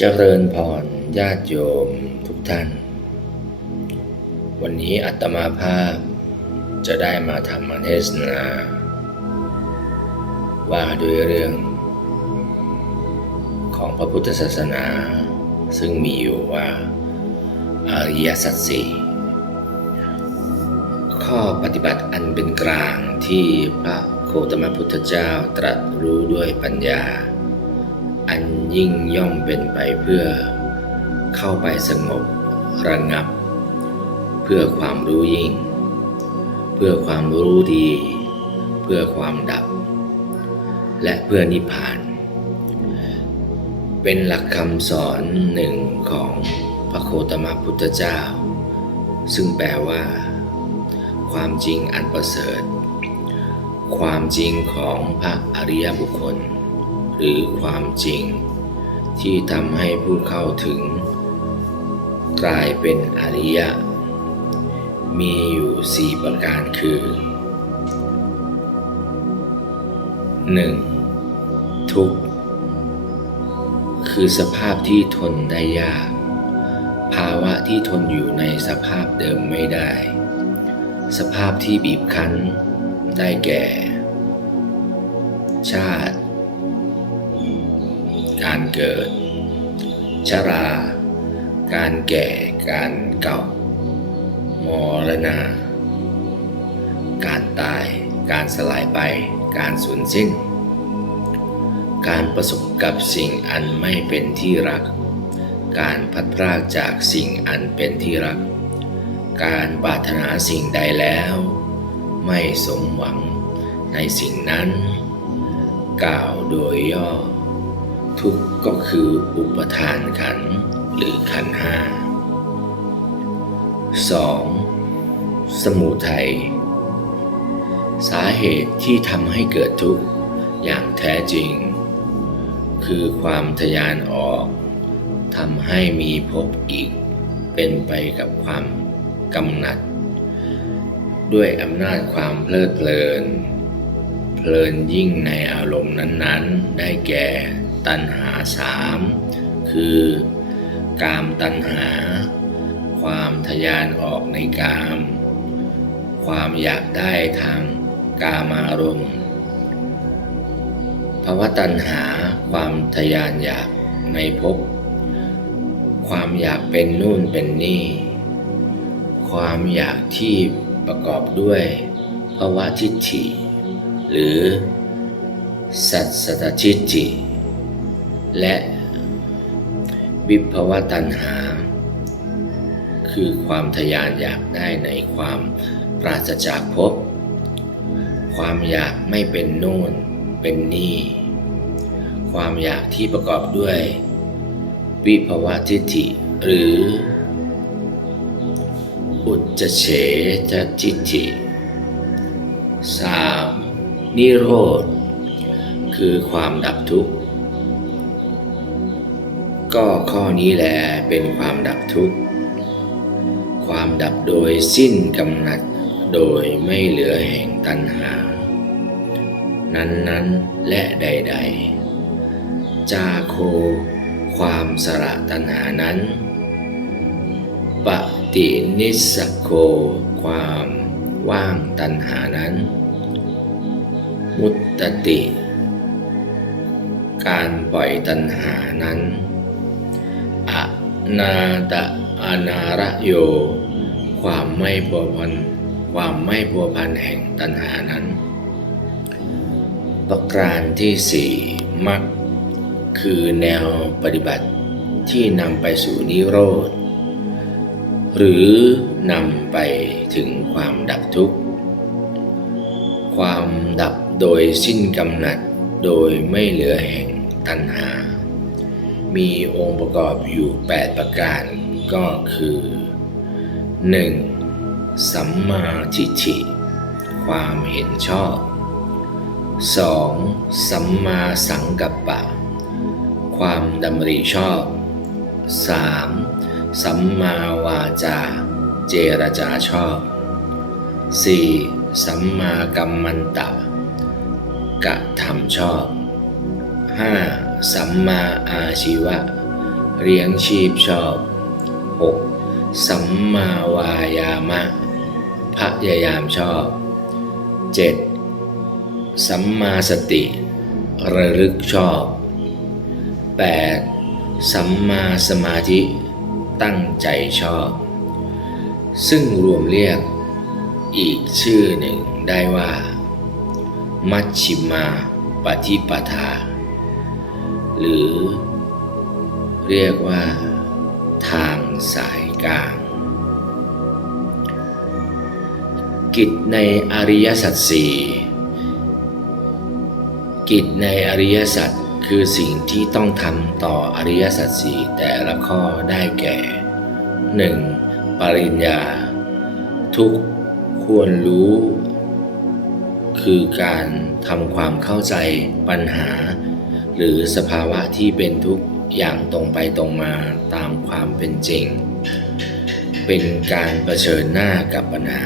เจริญพรญาติโยมทุกท่าน วันนี้อัตมาภาพจะได้มาทำเทศนา ว่าด้วยเรื่อง ของพระพุทธศาสนา ซึ่งมีอยู่ว่าอริยสัจสี่ข้อปฏิบัติอันเป็นกลางที่พระโคตมพุทธเจ้าตรัสรู้ด้วยปัญญา ยิ่งย่อมเป็นไปเพื่อเข้าไปสงบระงับ เพื่อความรู้ยิ่ง เพื่อความรู้ดี เพื่อความดับ และเพื่อนิพพาน เป็นหลักคำสอนหนึ่งของพระโคตมพุทธเจ้า ซึ่งแปลว่า ความจริงอันประเสริฐ ความจริงของพระอริยบุคคล หรือความจริง ที่ทำให้ผู้เข้าถึง กลายเป็นอริยะ มีอยู่สี่ประการคือ 1. ทุกข์ คือสภาพที่ทนได้ยาก ภาวะที่ทนอยู่ในสภาพเดิมไม่ได้ สภาพที่บีบคั้น ได้แก่ ชาติ การเกิด ชรา การแก่ การเก่า มรณา การตาย การสลายไป การสูญสิ้น การประสบกับสิ่งอันไม่เป็นที่รัก การพัดพรากจากสิ่งอันเป็นที่รัก การปรารถนาสิ่งใดแล้ว ไม่สมหวังในสิ่งนั้น กล่าวโดยย่อ ทุกข์ก็คืออุปทานขันหรือขันห้า 2. สมุทัยสาเหตุที่ทำให้เกิดทุกข์อย่างแท้จริง คือความทยานออกทำให้มีภพอีก เป็นไปกับความกำหนัด ด้วยอำนาจความเพลิดเพลิน เพลินยิ่งในอารมณ์นั้นๆ ได้แก่ ตัณหาสามคือกามตัณหา ความทยานออกในกาม ความอยากได้ทางกามารมณ์ภาวะตัณหาความทยานอยากในภพความอยากเป็นนู่นเป็นนี่ ความอยากที่ประกอบด้วยภาวะทิฏฐิหรือสัตสตทิฏฐิ และวิภวตัณหา คือความทยานอยากได้ในความปราศจากภพความอยากไม่เป็นโน่นเป็นนี่ ความอยากที่ประกอบด้วย วิภวทิฏฐิ หรือ อุจจเฉจทิฏฐิ 3. นิโรธ คือความดับทุกข์ ก็ข้อนี้แหละเป็นความดับทุกข์ ความดับโดยสิ้นกำหนัด โดยไม่เหลือแห่งตัณหา นั้นๆและใด ๆ จาโค ความสละตัณหานั้น ปฏินิสโค ความว่างตัณหานั้น มุตติ การปล่อยตัณหานั้น อนาตะอนาระโย ความไม่พัวพันความไม่พัวพันแห่งตัณหานั้น ประการที่สี่มักคือแนวปฏิบัติที่นำไปสู่นิโรธ หรือนำไปถึงความดับทุกข์ ความดับโดยสิ้นกำหนัดโดยไม่เหลือแห่งตัณหา มีองค์ประกอบอยู่ 8 ประการก็คือ 1. สัมมาทิฏฐิความเห็นชอบ 2. สัมมาสังกัปปะ ความดำริชอบ 3. สัมมาวาจา เจรจาชอบ 4. สัมมากัมมันตะกะทำชอบ 5. สัมมาอาชีวะ เลี้ยงชีพชอบ 6. สัมมาวายามะ พยายามชอบ 7. สัมมาสติ ระลึกชอบ 8. สัมมาสมาธิ ตั้งใจชอบ ซึ่งรวมเรียกอีกชื่อหนึ่งได้ว่า มัชชิมาปฏิปทา หรือเรียกว่าทางสายกลาง กิจในอริยสัจสี่กิจในอริยสัจคือสิ่งที่ต้องทำต่ออริยสัจสี่แต่ละข้อได้แก่ 1. ปริญญา ทุกควรรู้ คือการทำความเข้าใจปัญหา หรือสภาวะที่เป็นทุกอย่างตรงไปตรงมาตามความเป็นจริง เป็นการเผชิญหน้ากับปัญหา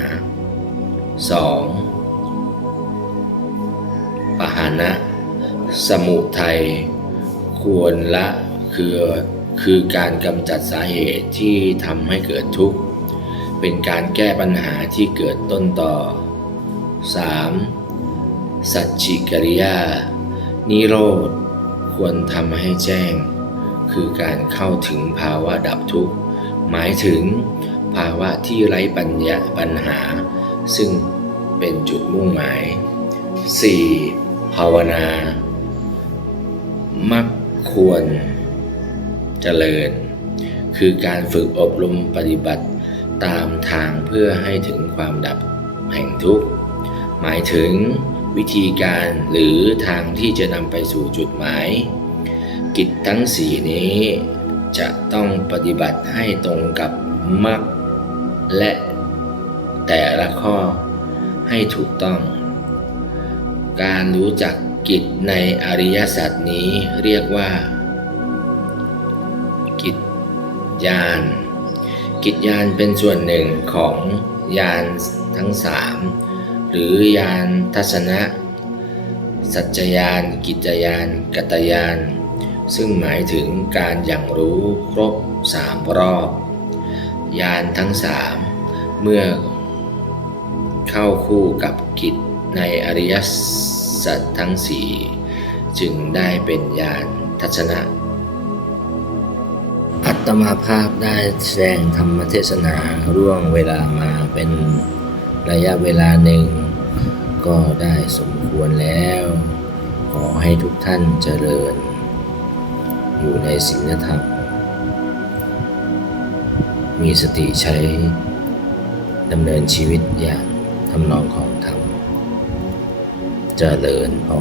2. ปหานะ สมุทัยควรละคือคือการกำจัดสาเหตุที่ทำให้เกิดทุกข์ เป็นการแก้ปัญหาที่เกิดต้นต่อ 3. สัจจิกริยา นิโรธ ควรทำให้แจ้ง คือการเข้าถึงภาวะดับทุกข์ หมายถึงภาวะที่ไร้ปัญญาปัญหา ซึ่งเป็นจุดมุ่งหมาย 4. ภาวนา มักควรเจริญ คือการฝึกอบรมปฏิบัติตามทางเพื่อให้ถึงความดับแห่งทุกข์ หมายถึง วิธีการหรือทางที่จะนำไปสู่จุดหมาย กิจทั้งสี่นี้จะต้องปฏิบัติให้ตรงกับมรรคและแต่ละข้อให้ถูกต้อง การรู้จักกิจในอริยสัจนี้เรียกว่า กิจยานกิจยานเป็นส่วนหนึ่งของยานทั้งสาม หรือยานทัศนะ สัจจยาน กิจยาน กัตยาน ซึ่งหมายถึงการอย่างรู้ครบสามรอบ ยานทั้งสามเมื่อเข้าคู่กับกิจในอริยสัจทั้งสี่จึงได้เป็นญาณทัศนะ อัตมาภาพได้แสดงธรรมเทศนาร่วงเวลามาเป็นระยะเวลาหนึ่ง ก็ได้สมควรแล้ว ขอให้ทุกท่านเจริญ อยู่ในศีลธรรม มีสติใช้ดำเนินชีวิตอย่างทำนองของธรรม เจริญพอ